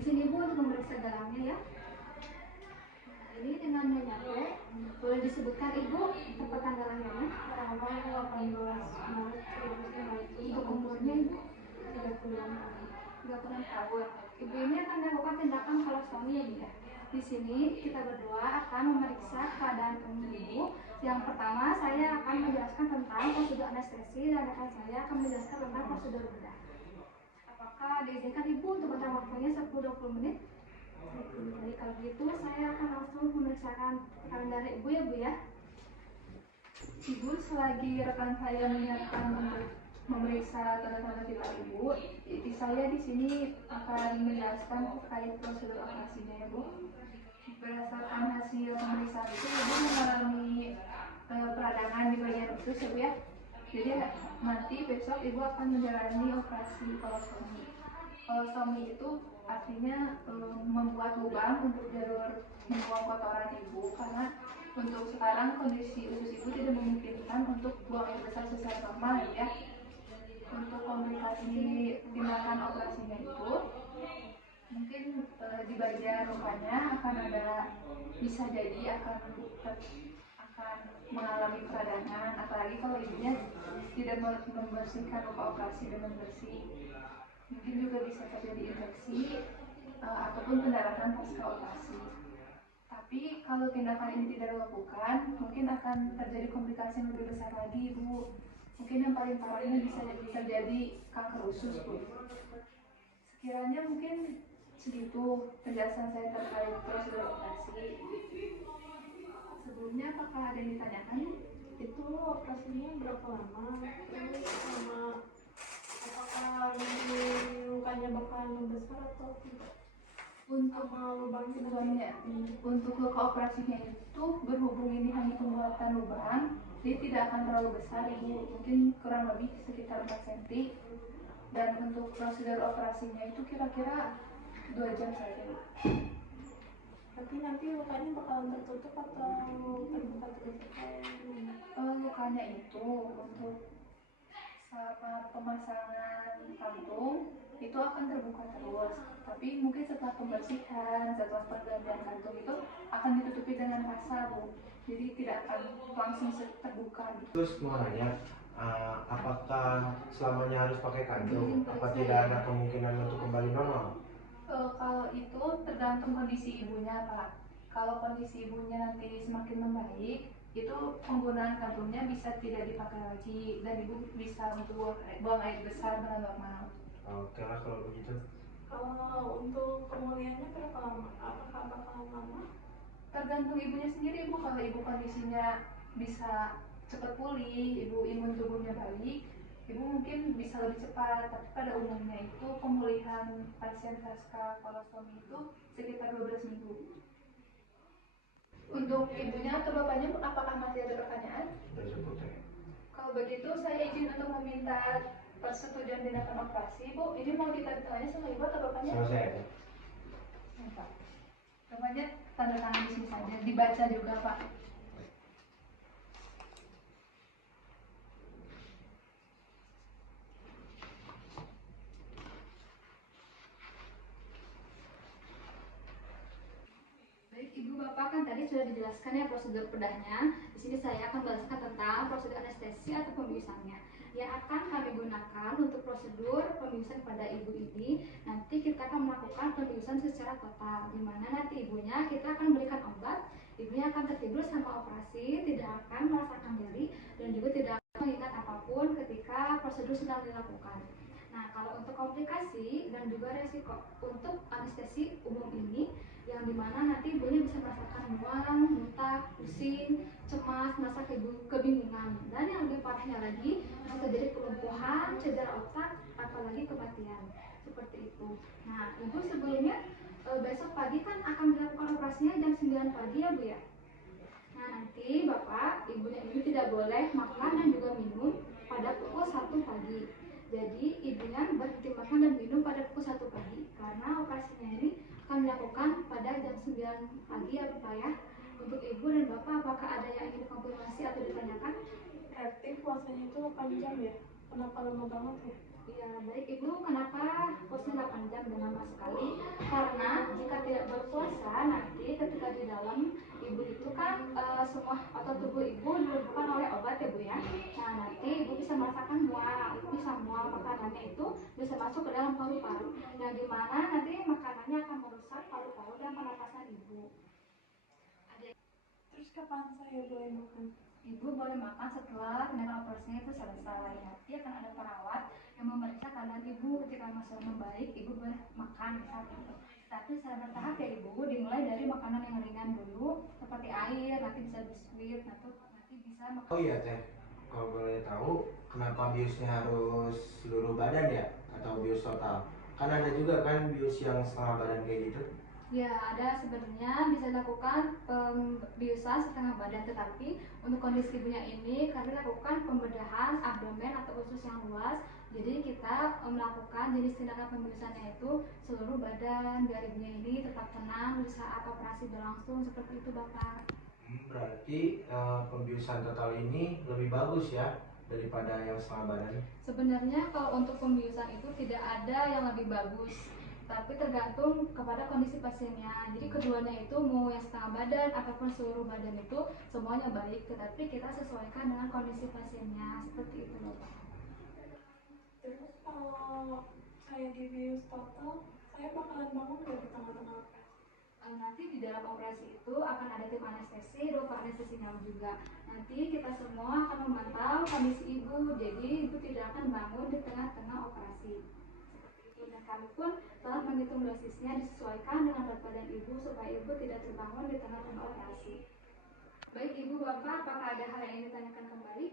Di sini Ibu untuk memeriksa galangnya ya. Nah, ini dengan menyate, boleh disebutkan Ibu tempat tanggal lahirnya? Tanggal 18 Maret 1900. Untuk umurnya Ibu? 36 tahun. Ibu ini akan melakukan tindakan kolostomi ya Bu ya. Di sini kita berdua akan memeriksa keadaan Ibu. Yang pertama saya akan menjelaskan tentang prosedur anestesi dan rekan saya akan menjelaskan tentang prosedur bedah. Apakah diizinkan Ibu untuk bentang waktunya 10-20 menit? Jadi kalau gitu saya akan langsung memeriksakan tekanan darah Ibu ya Bu ya. Ibu, selagi rekan saya menyiapkan untuk memeriksa tanda-tanda vital Ibu, saya di sini akan menjelaskan terkait prosedur operasinya ya Bu. Berdasarkan hasil pemeriksaan itu, Ibu mengalami peradangan di bagian usus ya Bu ya. Jadi nanti besok Ibu akan menjalani operasi kolostomi. Kolostomi itu artinya membuat lubang untuk jalur membuang kotoran Ibu, karena untuk sekarang kondisi usus Ibu tidak memungkinkan untuk buang air besar secara normal ya. Untuk komplikasi tindakan operasinya itu mungkin di bagian rupanya akan ada, bisa jadi akan mengalami peradangan, apalagi kalau ibunya tidak membersihkan luka operasi dengan bersih. Mungkin juga bisa terjadi infeksi ataupun pendarahan pasca operasi. Tapi kalau tindakan ini tidak dilakukan, mungkin akan terjadi komplikasi yang lebih besar lagi Bu. Mungkin yang paling parahnya bisa terjadi kanker usus Bu. Sekiranya mungkin segitu penjelasan saya terkait prosedur operasi. Sebelumnya apakah ada yang ditanyakan? Itu operasinya berapa lama? Terus sama apakah lukanya bakalan membesar atau tidak? Untuk lubangnya, untuk luka operasinya itu berhubung ini hanya pembuatan lubang, dia tidak akan terlalu besar Ibu, mungkin kurang lebih sekitar 4 cm. Dan untuk prosedur operasinya itu kira-kira 2 jam saja. Tapi nanti lukanya bakalan tertutup atau terbuka? Lukanya itu untuk saat pemasangan kantung itu akan terbuka terus, tapi mungkin setelah pembersihan, setelah penggantian kantung itu akan ditutupi dengan kasa Bu, jadi tidak akan langsung terbuka. Terus mau nanya, apakah selamanya harus pakai kantung? Apa tidak ada kemungkinan untuk kembali normal? Kalau itu tergantung kondisi ibunya Pak. Kalau kondisi ibunya nanti semakin membaik, itu penggunaan kantungnya bisa tidak dipakai lagi dan ibu bisa untuk buang air besar dengan normal. Oke lah kalau begitu. Kalau untuk pemulihannya berapa lama? Apakah bakalan lama? Tergantung ibunya sendiri Bu. Kalau ibu kondisinya bisa cepat pulih, ibu imun tubuhnya baik, ibu mungkin bisa lebih cepat. Tapi pada umumnya itu pemulihan pasien pasca kolostomi itu sekitar 12 minggu. Untuk ibunya atau bapaknya apakah masih ada pertanyaan? Kalau begitu saya izin untuk meminta persetujuan tindakan operasi Bu. Ini mau ditanya sama ibu atau bapaknya? Sama saya. Pak. Bapaknya tanda tangan di sini saja, dibaca juga Pak. Ibu Bapak kan tadi sudah dijelaskan ya prosedur bedahnya. Di sini saya akan menjelaskan tentang prosedur anestesi atau pembiusannya. Yang akan kami gunakan untuk prosedur pembiusan pada ibu ini, nanti kita akan melakukan pembiusan secara total, di mana nanti ibunya kita akan berikan obat, ibunya akan tertidur sama operasi, tidak akan merasakan nyeri dan juga tidak akan mengingat apapun ketika prosedur sedang dilakukan. Nah, kalau untuk komplikasi dan juga resiko untuk anestesi umum ini, yang dimana nanti ibunya bisa merasakan mual, muntah, pusing, cemas, merasa kebingungan, dan yang lebih parahnya lagi bisa terjadi kelumpuhan, cedera otak, apalagi kematian seperti itu. Nah, ibu sebelumnya besok pagi kan akan dilakukan operasinya jam 9 pagi ya Bu ya. Nah, nanti Bapak, ibunya ini tidak boleh makan dan juga minum pada pukul 1 pagi. Jadi ibunya berhenti makan dan minum pada pukul 1 pagi, karena operasinya ini akan dilakukan pada jam 9 pagi ya Bapak ya. Untuk ibu dan Bapak, apakah ada yang ingin dikonfirmasi atau ditanyakan? Berarti puasanya itu 8 jam ya? Kenapa lama banget ya? Iya, baik Ibu, kenapa puasanya 8 jam dan lama sekali? Karena semua otot tubuh ibu dilumpuhkan oleh obat ya Bu ya. Nah nanti ibu bisa merasakan mual, ibu bisa mual, makanannya itu bisa masuk ke dalam paru-paru. Yang dimana nanti makanannya akan merusak paru-paru dan pernapasan ibu. Terus kapan saya boleh makan? Ibu boleh makan setelah tindakan operasinya itu selesai. Nanti akan ada perawat yang memeriksa keadaan ibu. Ketika masih membaik, ibu boleh makan saat itu. Tapi secara bertahap ya ibu, dimulai dari makanan yang ringan dulu, seperti air, nanti bisa biskuit, nanti bisa makan. Oh iya teh, kalau boleh tahu kenapa biusnya harus seluruh badan ya atau bius total? Kan ada juga kan bius yang setengah badan kayak gitu. Ya, ada sebenarnya bisa dilakukan pembiusan setengah badan, tetapi untuk kondisi ibunya ini kami lakukan pembedahan abdomen atau usus yang luas. Jadi kita melakukan jenis tindakan pembiusannya itu seluruh badan biar ibunya ini tetap tenang di saat operasi berlangsung, seperti itu Bapak. Berarti pembiusan total ini lebih bagus ya daripada yang setengah badan. Sebenarnya kalau untuk pembiusan itu tidak ada yang lebih bagus, tapi tergantung kepada kondisi pasiennya. Jadi keduanya itu mau yang setengah badan ataupun seluruh badan itu semuanya baik, tetapi kita sesuaikan dengan kondisi pasiennya, seperti itu Bapak. Terus kalau saya dibius total, saya bakalan bangun nggak di tengah-tengah operasi? Nanti di dalam operasi itu akan ada tim anestesi, dokter anestesinya juga. Nanti kita semua akan memantau kondisi ibu, jadi ibu tidak akan bangun di tengah-tengah operasi. Seperti itu. Dan kami pun telah menghitung dosisnya disesuaikan dengan berat badan ibu supaya ibu tidak terbangun di tengah-tengah operasi. Baik ibu bapak, apakah ada hal yang ingin ditanyakan kembali?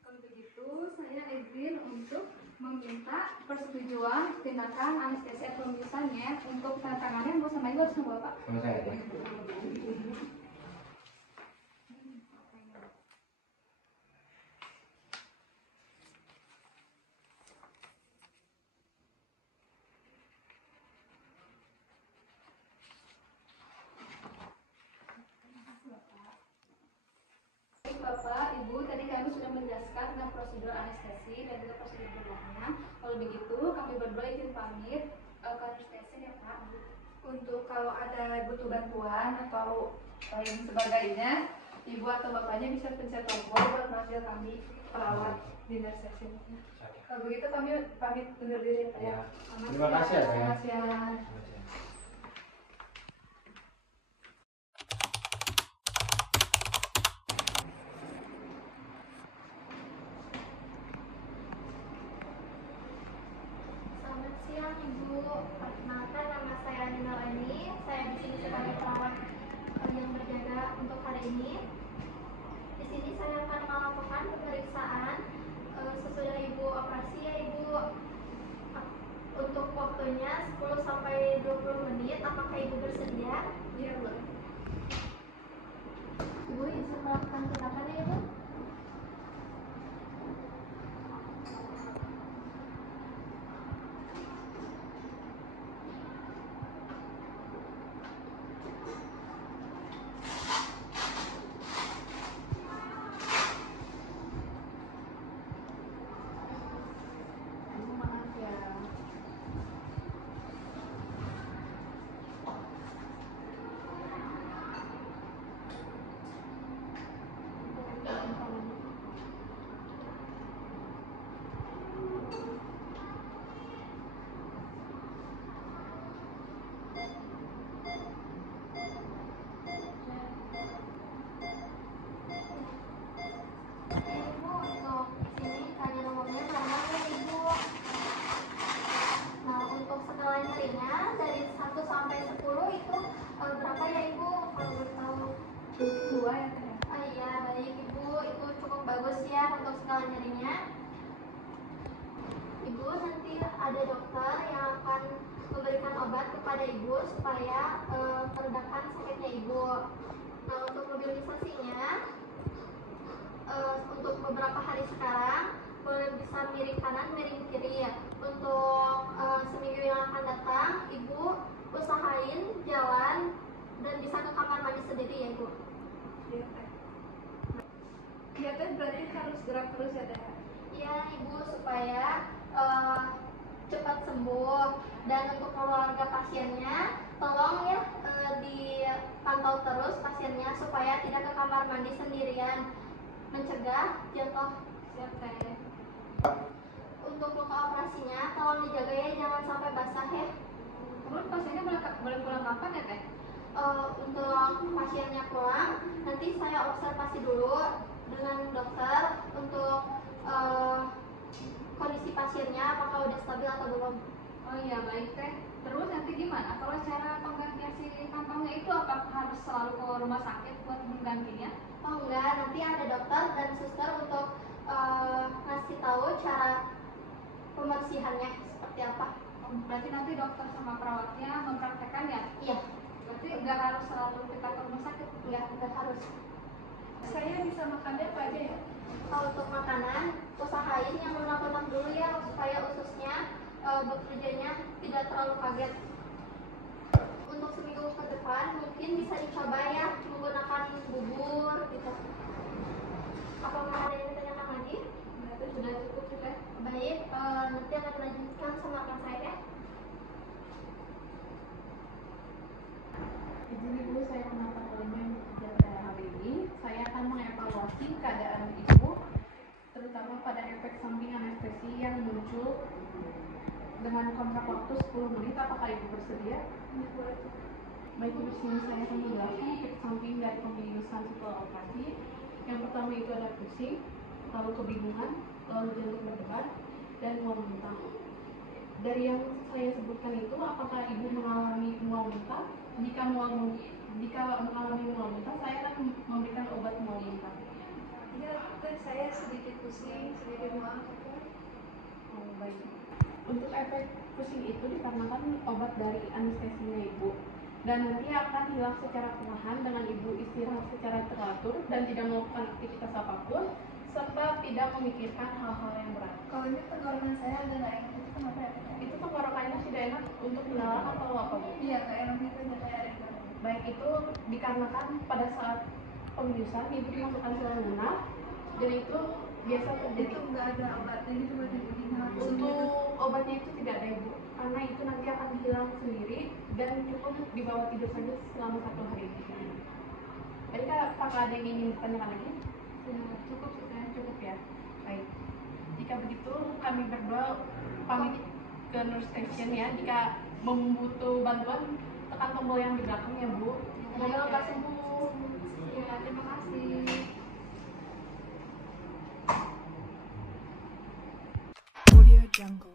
Kalau begitu saya izin untuk meminta persetujuan tindakan anestesi atau pembiusannya untuk tanda tangannya mau sama ibu atau sama bapak? Sama saya teh. Bapak, Ibu, tadi kami sudah menjelaskan tentang prosedur anestesi dan juga prosedur berlakunya. Kalau begitu, kami berdua izin pamit ke anestesi ya Pak. Untuk kalau ada butuh bantuan atau lain sebagainya, Ibu atau Bapaknya bisa pencet tombol buat manggil kami perawat di anestesi. Kalau begitu kami pamit undur diri ya Pak. Ya. Selamat Terima kasih ya, Pak. Selamat siang. Selamat siang Ibu. Perkenalkan nama saya Nina Leni. Saya di sini sebagai perawat yang berjaga untuk hari ini. Di sini saya akan melakukan pemeriksaan sesudah Ibu operasi ya Ibu. Untuk waktunya 10 sampai 20 menit. Apakah Ibu bersedia? Iya, Bu. Ibu izin melakukan tindakannya Ibu. Maaf ya. Ibu, untuk sini kajian umumnya normal ya Ibu. Nah, untuk skala nyerinya dari 1 sampai 10 itu berapa ya Ibu? Kalau boleh tahu. 2 ya Teh. Iya, baik Ibu, itu cukup bagus ya untuk skala nyerinya. Ibu, nanti ada dokter yang akan memberikan obat kepada Ibu supaya meredakan sakitnya Ibu. Nah, untuk mobilisasinya untuk beberapa hari sekarang bisa miring kanan, miring kiri ya. Untuk seminggu yang akan datang, Ibu usahain jalan dan bisa ke kamar mandi sendiri ya Ibu. Iya Teh. Iya Teh, berarti harus gerak terus ya Teh? Iya Ibu, supaya cepat sembuh. Dan untuk keluarga pasiennya, tolong ya pantau terus pasiennya supaya tidak ke kamar mandi sendirian, mencegah jatuh. Siap teh. Untuk luka operasinya tolong dijaga ya, jangan sampai basah ya. Terus pasiennya boleh pulang kapan ya teh? Untuk pasiennya pulang, nanti saya observasi dulu dengan dokter untuk kondisi pasiennya apakah udah stabil atau belum. Oh iya baik teh. Terus nanti gimana? Kalau cara penggantian si kantongnya itu apakah harus selalu ke rumah sakit buat menggantinya? Oh enggak, nanti ada dokter dan suster untuk ngasih tahu cara pembersihannya seperti apa. Oh, berarti nanti dokter sama perawatnya mempraktekkan ya? Iya, Berarti nggak harus selalu kita ke rumah sakit? enggak harus. Saya bisa makannya apa aja ya? Kalau untuk makanan, usahain yang lunak-lunak dulu ya supaya ususnya bekerjanya tidak terlalu kaget. Untuk seminggu ke depan mungkin bisa dicoba ya menggunakan bubur gitu. Apakah ada yang ditanyakan lagi? Sudah cukup sih teh. Baik, nanti akan dilanjutkan sama rekan saya ya. Izin Ibu, saya penata olehnya bekerja pada hari ini. Saya akan mengevaluasi keadaan Ibu, terutama pada efek samping anestesi yang muncul dengan kontrak waktu 10 menit. Apakah Ibu bersedia? Baik, di sini saya akan menjelaskan efek samping dari pembiusan setelah operasi. Yang pertama itu ada pusing, lalu kebingungan, lalu jantung berdebar, dan mual muntah. Dari yang saya sebutkan itu, apakah Ibu mengalami mual muntah? Jika mengalami mual muntah, saya akan memberikan obat mual muntah. Iya, teh saya sedikit pusing, sedikit mual. Oh, baik. Untuk efek pusing itu dikarenakan obat dari anestesinya Ibu, dan nanti akan hilang secara perlahan dengan Ibu istirahat secara teratur dan tidak melakukan aktivitas apapun, serta tidak memikirkan hal-hal yang berat. Kalau ini tenggorokan saya agak nggak enak, itu kenapa ya? Itu tenggorokannya tidak enak untuk menelan atau apa Bu? Iya, kayak enak gitu aja, kayak ada yang enak. Baik, itu dikarenakan pada saat pembiusan Ibu dimasukkan saluran nanah, dan itu biasa terjadi. Itu nggak ada obatnya gitu buat dibikin langsung Untuk gitu. obatnya itu tidak ada Ibu, karena itu nanti akan hilang sendiri dan cukup dibawa tidur saja selama 1 hari. Baik, apakah ada yang ingin ditanyakan lagi? Cukup sih teh. Cukup ya. Baik. Jika begitu kami berdua pamit ke nurse station ya. Jika membutuh bantuan tekan tombol yang di belakang ya Bu. Semoga lekas sembuh. Ya, terima kasih. Audio Jungle.